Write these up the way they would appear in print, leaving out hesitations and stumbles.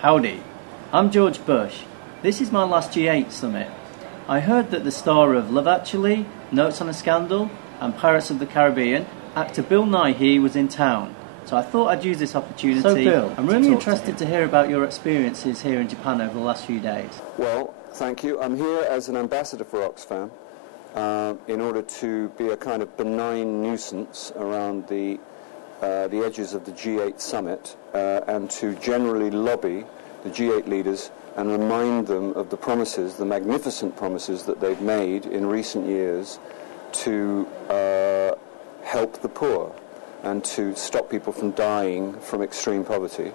Howdy, I'm George Bush. This is my last G8 summit. I heard that the star of Love Actually, Notes on a Scandal and Pirates of the Caribbean, actor Bill Nighy was in town. So I thought I'd use this opportunity. So Bill, I'm really interested to hear about your experiences here in Japan over the last few days. Well, thank you. I'm here as an ambassador for Oxfam in order to be a kind of benign nuisance around the edges of the G8 summit and to generally lobby the G8 leaders and remind them of the promises, the magnificent promises that they've made in recent years to help the poor and to stop people from dying from extreme poverty.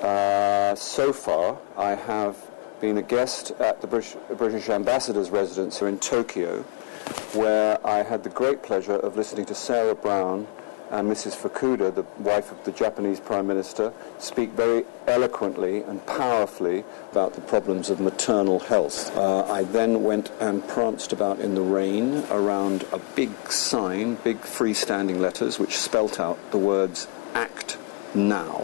So far, I have been a guest at the British Ambassador's residence here in Tokyo, where I had the great pleasure of listening to Sarah Brown and Mrs. Fukuda, the wife of the Japanese Prime Minister, speak very eloquently and powerfully about the problems of maternal health. I then went and pranced about in the rain around a big sign, big freestanding letters, which spelt out the words, "Act Now."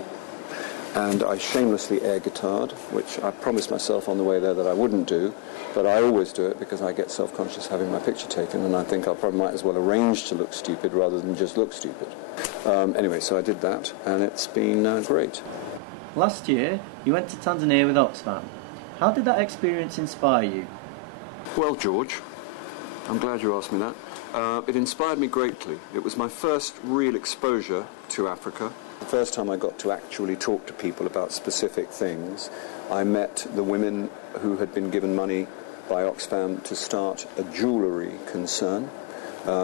And I shamelessly air guitared, which I promised myself on the way there that I wouldn't do, but I always do it because I get self-conscious having my picture taken, and I think I probably might as well arrange to look stupid rather than just look stupid. Anyway, so I did that, and it's been great. Last year, you went to Tanzania with Oxfam. How did that experience inspire you? Well, George, I'm glad you asked me that. It inspired me greatly. It was my first real exposure to Africa. The first time I got to actually talk to people about specific things. I met the women who had been given money by Oxfam to start a jewellery concern,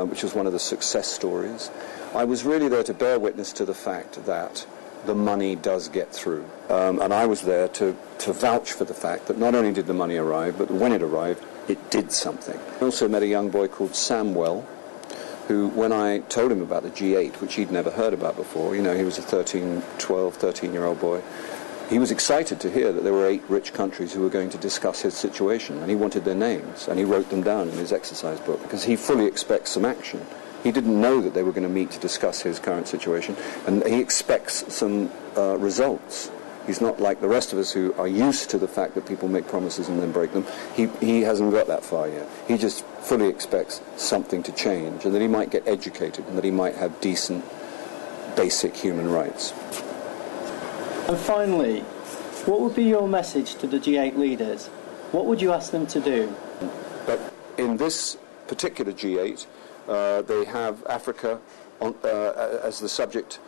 which was one of the success stories. I was really there to bear witness to the fact that the money does get through. And I was there to vouch for the fact that not only did the money arrive, but when it arrived, it did something. I also met a young boy called Samwell, who, when I told him about the G8, which he'd never heard about before, you know, he was a 13-year-old boy, he was excited to hear that there were 8 rich countries who were going to discuss his situation, and he wanted their names, and he wrote them down in his exercise book, because he fully expects some action. He didn't know that they were going to meet to discuss his current situation, and he expects some results. He's not like the rest of us who are used to the fact that people make promises and then break them. He hasn't got that far yet. He just fully expects something to change, and that he might get educated, and that he might have decent, basic human rights. And finally, what would be your message to the G8 leaders? What would you ask them to do? But in this particular G8, they have Africa as the subject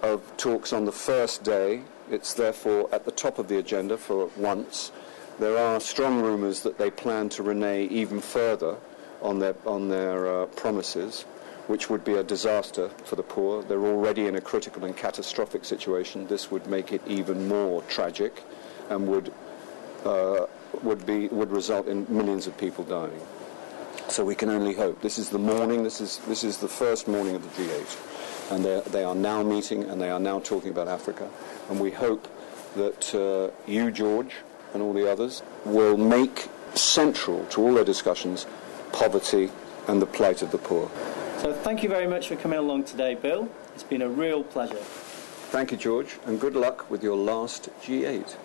of talks on the first day. It's therefore at the top of the agenda for once. There are strong rumours that they plan to renege even further on their promises, which would be a disaster for the poor. They're already in a critical and catastrophic situation. This would make it even more tragic, and would result in millions of people dying. So we can only hope. This is the morning. This is the first morning of the G8. And they are now meeting, and they are now talking about Africa. And we hope that you, George, and all the others will make central to all their discussions poverty and the plight of the poor. So thank you very much for coming along today, Bill. It's been a real pleasure. Thank you, George, and good luck with your last G8.